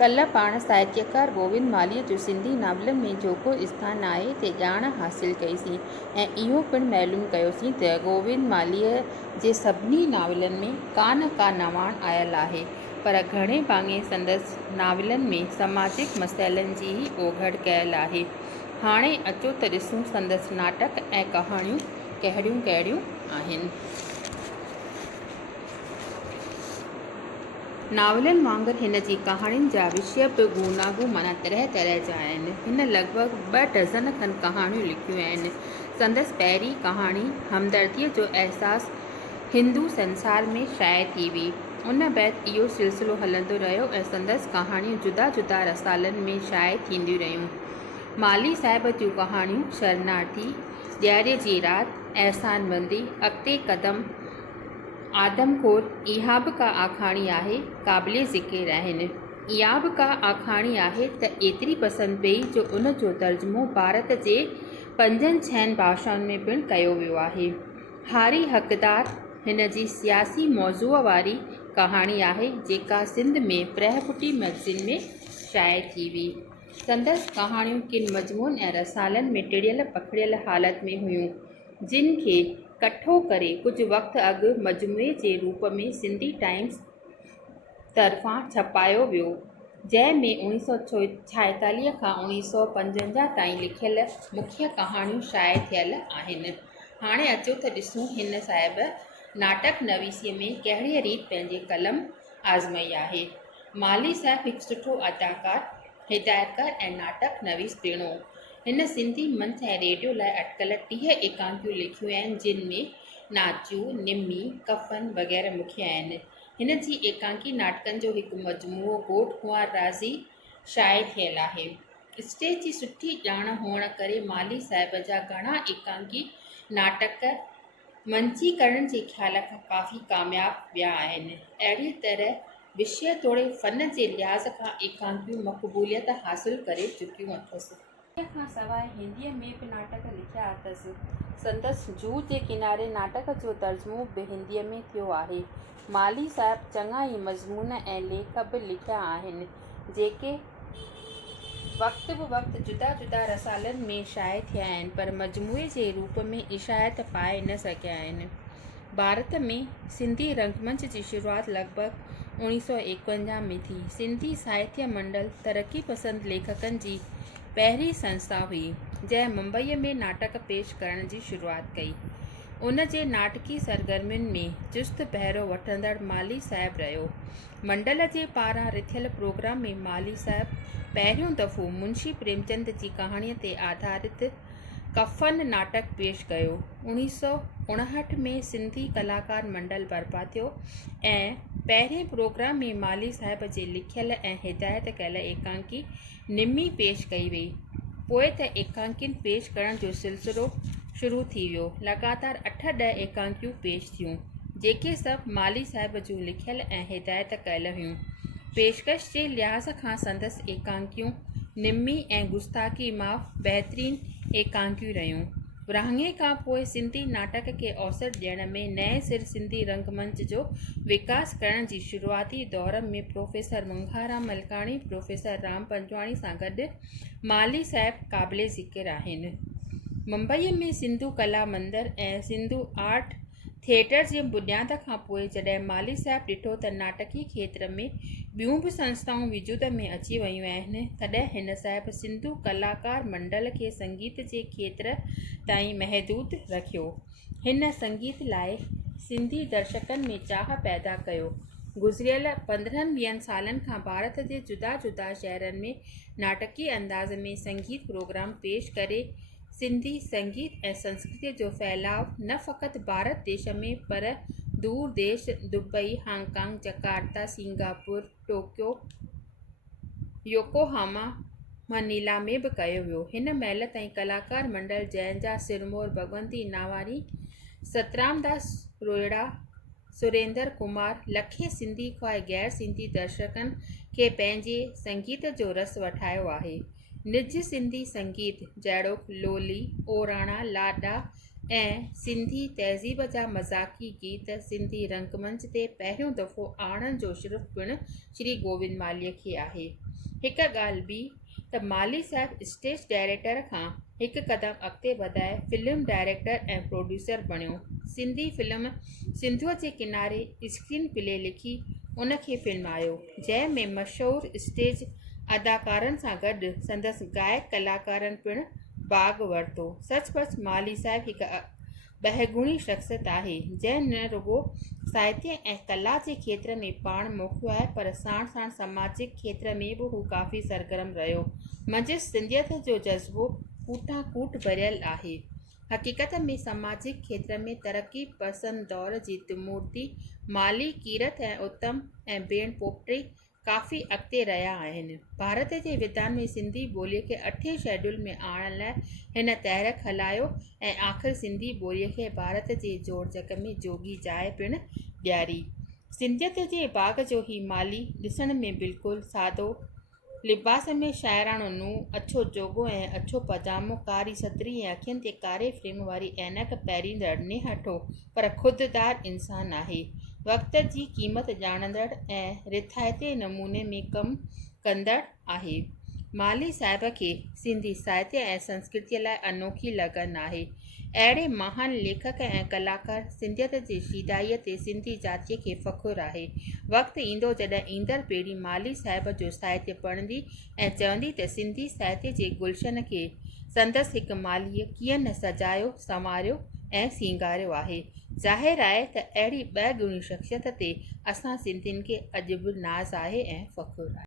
कल्ह पाण साहित्यकार गोविंद मालीअ जो सिंधी नावलनि में जेको स्थान आहे ते ॼाण हासिल कईसीं ऐं इहो पिणु मालूम कयोसीं त गोविंद मालीअ जे सभिनी नावलनि में का न का नवाण आयल आहे, पर घणे भाङे संदसि नावलनि में समाजिक मसइलनि जी ई ओघड़ कयल आहे। हाणे अचो त ॾिसूं संदसि नाटक ऐं कहाणियूं कहिड़ियूं कहिड़ियूं आहिनि। नावलनि वांगुरु हिन जी कहाणियुनि जा विषय बि गूनागूं माना तरह तरह जा आहिनि। हिन लॻभॻि 2 डज़न खनि कहाणियूं लिखियूं आहिनि। संदसि पहिरीं कहाणी हमदर्दीअ जो अहसासु हिंदू संसार में शाया थी हुई। उन बैदि इहो सिलसिलो हलंदो रहियो ऐं संदसि कहाणियूं जुदा जुदा रसालनि में शाया थींदियूं रहियूं। माली साहिब जूं कहाणियूं शरणार्थी, ॾियारीअ जी राति, एहसान बंदी, अॻिते क़दम, आदमखोर, इहा बि का आखाणी आहे, क़ाबिले ज़िक्र आहिनि। इहा बि का आखाणी आहे त एतिरी पसंदि पई जो उन जो तर्जुमो भारत जे 5-6 भाषाउनि में पिणु कयो वियो आहे। हारी हक़दार हिन जी सियासी मौज़ूअ वारी कहाणी आहे जेका सिंध में प्रहपुटी मैगज़ीन में शाया थी हुई। संदसि कहाणियूं किन मज़मून ऐं रसालनि में टिड़ियल पखिड़ियल हालत में हुयूं, जिन खे कठो करे कुझु वक़्तु अॻु मजमूए जे रूप में सिंधी टाइम्स तरफ़ां छपायो वियो, जंहिं में 1946 खां 1955 ताईं लिखियल मुख्य कहाणियूं शाया थियल आहिनि। हाणे अचो त ॾिसूं हिन साहिब नाटक नवीसीअ में कहिड़ी रीति पंहिंजी कलम आज़माई आहे। माली साहिब हिकु सुठो अदाकार, हिदायतकार ऐं नाटक नवीस पिणु हो। हिन सिंधी मंच ऐं रेडियो लाइ अटकल 30 एकांकियूं लिखियूं आहिनि, जिन में नाचियूं, निमी, कफ़न वग़ैरह मुख्य आहिनि। हिन जी एकांकी नाटकनि जो हिकु मजमूओ गोठ कुंवर राज़ी शाया थियल आहे। स्टेज जी सुठी ॼाण हुअण करे माली साहिब जा घणा एकांकी नाटक मंचीकरण जे ख़्याल खां काफ़ी कामयाब विया आहिनि। अहिड़ी तरह विषय तोड़े फ़न जे लिहाज़ खां एकांकियूं मक़बूलियत हासिल करे चुकियूं अथसि। इन खां सवाइ हिंदीअ में बि नाटक लिखिया अथसि। संदसि जूह जे किनारे नाटक जो तर्जुमो बि हिंदीअ में थियो आहे। माली साहिब चङा ई मज़मून ऐं लेख बि लिखिया आहिनि, जेके वक़्तु बि वक़्तु जुदा जुदा रसालनि में शाया थिया आहिनि, पर मजमूए जे रूप में इशायत पाए न सघिया आहिनि। भारत में सिंधी रंगमंच जी शुरूआति लॻभॻि 1951 में थी। सिंधी साहित्य मंडल तरक़ी पसंद लेखकनि जी पहिरीं संस्था हुई, जंहिं मुंबईअ में नाटक पेश करण जी शुरूआति कई। उन जे नाटकी सरगर्मियुनि में चुस्त बहिरो वठंदड़ माली साहिब रहियो। मंडल जे पारां रिथियल प्रोग्राम में माली साहिब पहिरियों दफ़ो मुंशी प्रेमचंद जी कहाणीअ ते आधारित कफ़न नाटक पेश कयो। 1959 में सिंधी कलाकार मंडल बर्पा थियो ऐं पहिरें प्रोग्राम में माली साहिब जे लिखियल ऐं हिदायत कयल एकांकी निमी पेश कई वई। पोइ त एकांकियुनि पेश करण जो सिलसिलो शुरू थी वियो। लगातार 8-10 एकांकियूं पेश थियूं, जेके सभु माली साहिब जूं लिखियल ऐं हिदायत कयल हुयूं। पेशकश जे लिहाज़ खां संदसि एकांकियूं निमी ऐं गुस्ताखी माफ़ बहितरीन एकांकियूं रहियूं। विरहाङे खां पोइ सिंधी नाटक खे अवसर ॾियण में नए सिर सिंधी रंगमंच जो विकास करण जी शुरूआती दौर में प्रोफेसर मुंघाराम मलकाणी, प्रोफेसर राम पंजवाणी सां गॾु माली साहिब क़ाबिले ज़िक्र आहिनि। मुंबईअ में सिंधु कला मंदिर ऐं सिंधु आर्ट थिएटर जे बुनियाद खां पोइ जॾहिं माली साहिब ॾिठो त नाटकी खेत्र में ॿियूं बि संस्थाऊं वजूद में अची वयूं आहिनि, तॾहिं हिन साहिब सिंधु कलाकार मंडल खे संगीत जे खेत्र ताईं महदूद रखियो। हिन संगीत लाइ सिंधी दर्शकनि में चाह पैदा कयो। गुज़िरियल 15-20 सालनि खां भारत जे जुदा जुदा शहरनि में नाटकी अंदाज़ में संगीत प्रोग्राम पेश करे सिंधी संगीत ऐं संस्कृतीअ जो फैलाव न फ़क़ति भारत देश में पर दूर देश Dubai, Hong Kong, Jakarta, Singapore, Tokyo, Yokohama, Manila में बि कयो वियो। हिन महिल ताईं कलाकार मंडल जंहिंजा सिरमौर भगवंती नावाणी, सतरामदास रोहिड़ा, सुरेंद्र कुमार लखे सिंधी खां गैर सिंधी दर्शकनि खे पंहिंजे संगीत जो रस वठायो आहे। निज सिंधी संगीत जहिड़ोकि लोली, ओराणा, लाॾा, ऐं सिंधी तहज़ीब जा मज़ाक़ी गीत सिंधी रंगमंच ते पहिरियों दफ़ो आणण जो शरफ़ पिणु श्री गोविंद मालीअ खे आहे। हिकु ॻाल्हि ॿी त माली साहिबु स्टेज डायरेक्टर खां हिकु क़दम अॻिते वधाए फिल्म डायरेक्टर ऐं प्रोड्यूसर बणियो। सिंधी फिल्म सिंधुअ जे किनारे स्क्रीन प्ले लिखी उनखे फ़िल्मायो, जंहिं में मशहूरु स्टेज अदाकारनि सां गॾु संदसि गायक कलाकारनि पिणु भाॻ वरितो। सचुपचु माली साहिबु हिकु बहिगुणी शख़्सियत आहे, जंहिं न रुॻो साहित्य ऐं कला जे खेत्र में पाण मोकिलियो आहे, पर साण साण समाजिक खेत्र में बि हू काफ़ी सरगर्म रहियो। मंझि सिंधियत जो जज़्बो कूटां कूट भरियल आहे। हक़ीक़त में समाजिक खेत्र में तरक़ी पसंद दौर जी तिमूर्ती माली, कीरत ऐं उत्तम ऐं भेण पोपटी काफ़ी अॻिते रहिया आहिनि। भारत जे विधान में सिंधी ॿोलीअ खे 8 शेड्यूल में आणण लाइ हिन तहरीक हलायो ऐं आख़िर सिंधी ॿोलीअ खे भारत जे जोड़जक में जोगी जाइ पिणु ॾियारी। सिंधियत जे बाग़ जो ही माली ॾिसण में बिल्कुलु सादो, लिबास में शाइराणो नूं, अछो जोगो ऐं अछो पजामो, कारी सतरी ऐं अखियुनि ते कारे फ्रेम वारी ऐनक पहिरींदड़ निहठो पर ख़ुदिदार इंसान आहे। वक़्त जी क़ीमत ॼाणंदड़ ऐं रिथाइते नमूने में कमु कंदड़ आहे। माली साहिब खे सिंधी साहित्य ऐं संस्कृतीअ लाइ अनोखी लगन आहे। अहिड़े महान लेखक ऐं कलाकार सिंधियत जी शीदाईअ ते सिंधी जातीअ खे फ़ख़ुरु आहे। वक़्तु ईंदो जॾहिं ईंदड़ पीढ़ी माली साहिब जो साहित्य पढ़ंदी ऐं चवंदी त सिंधी साहित्य जे गुलशन खे संदसि हिकु मालीअ कीअं न सजायो, संवारियो ऐं सींगारियो आहे। ज़ाहिर आहे त अहिड़ी ॿ गुणी शख़्सियत ते असां सिंधियुनि खे अॼु बि नाज़ आहे ऐं फ़ख़ुरु आहे।